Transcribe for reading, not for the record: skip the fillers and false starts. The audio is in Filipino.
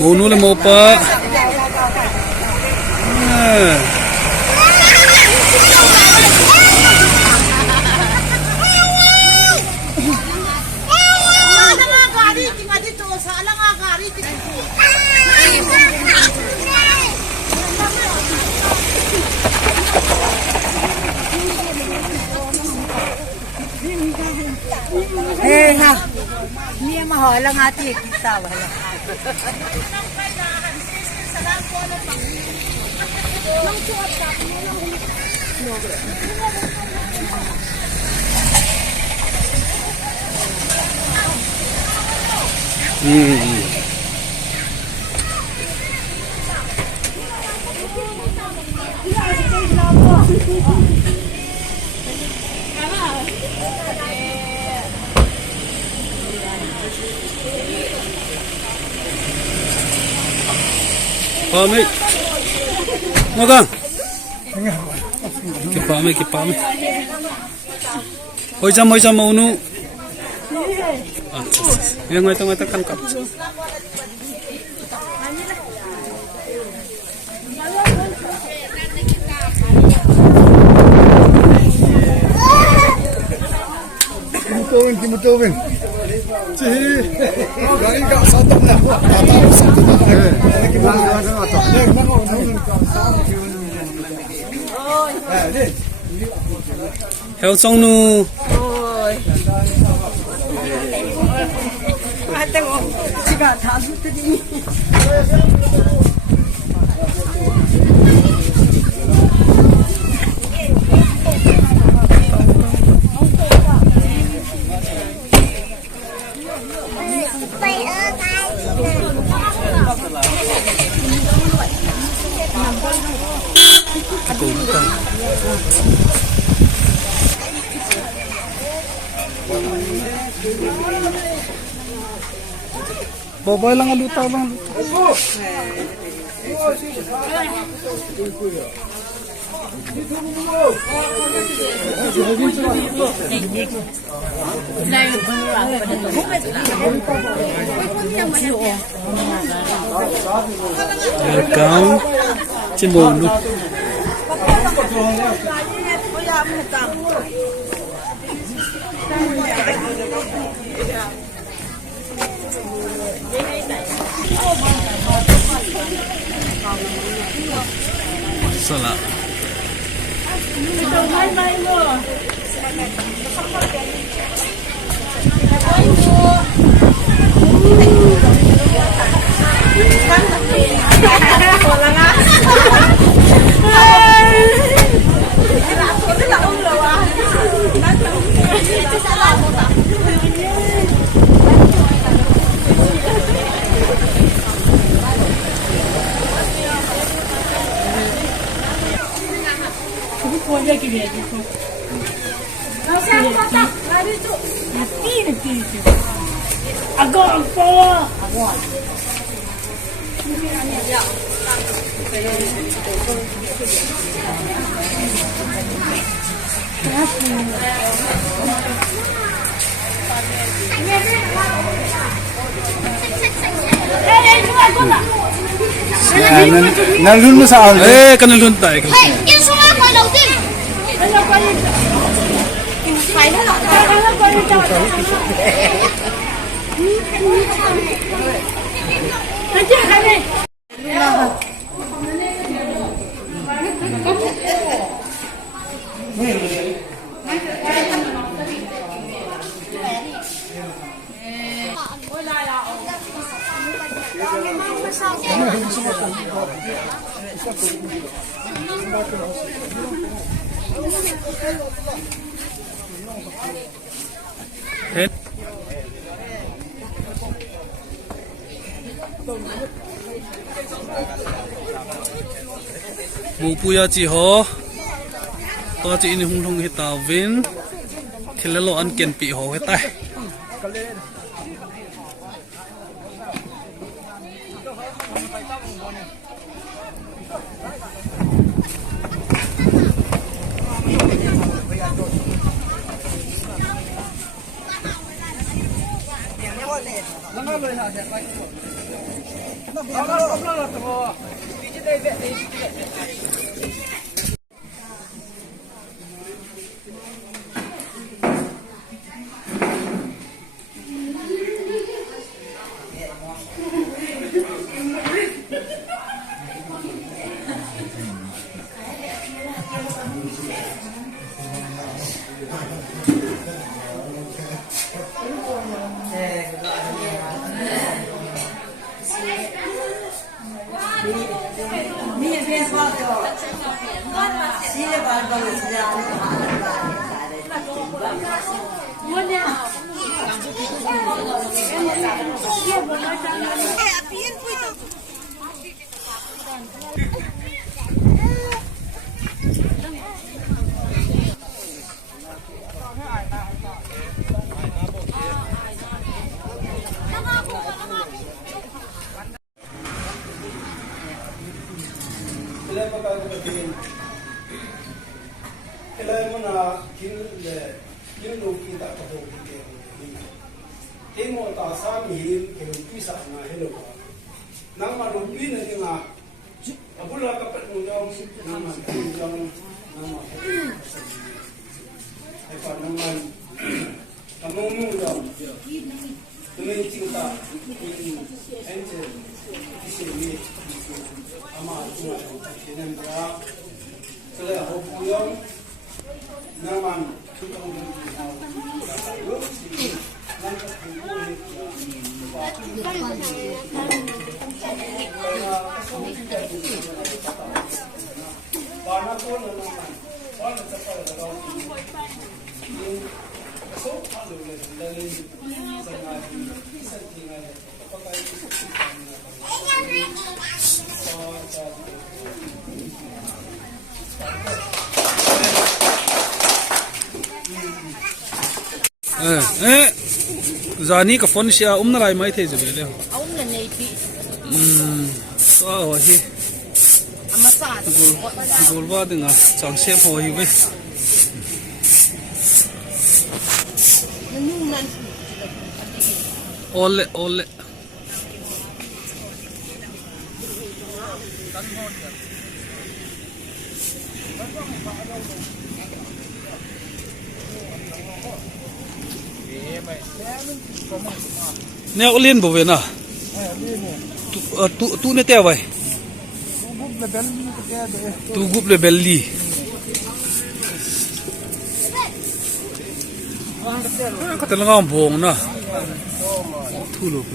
Mauno lang mo pa. Eh ha, niya mahal ang ati kita wala. Pamit. Magang. Kipamit, kipamit. Hoy jam mauno. Yang ngata-ngata kan kap. Kimutuwin. Galing ka sa atin na. Tatapos sa atin na. Heo song nu. Ate mo, siga taso tadi. Baba lang aluta lang. Welcome. Cimolu. Salah. Nalun mo sa akin. Eh, kanalun tayo. Hey, yung sunga ko lang din. Hết. Mù puya chỉ ho, to chỉ in hung hung hết tàu vin, khi lấy lo ăn kiên bị ho hết tay. Kailan mo na yung kita ka po kaya mo ta sa mihin kaya pisa na hello nang malupi na nga abula ka pa mo daw naman naman ay pa naman tanong mo daw tumay cinta angel isini ama tuwa kinan ba sila ho yung naman Zani ka phone siya na lai mai the je le. Na nei pi. So hi. Ama sa. Gol ba dinga chang se ho hi we. Ole. Nè Olin bộ về nào tu nè teo vậy tu group le belly cái tên là ngon bông nè thu lục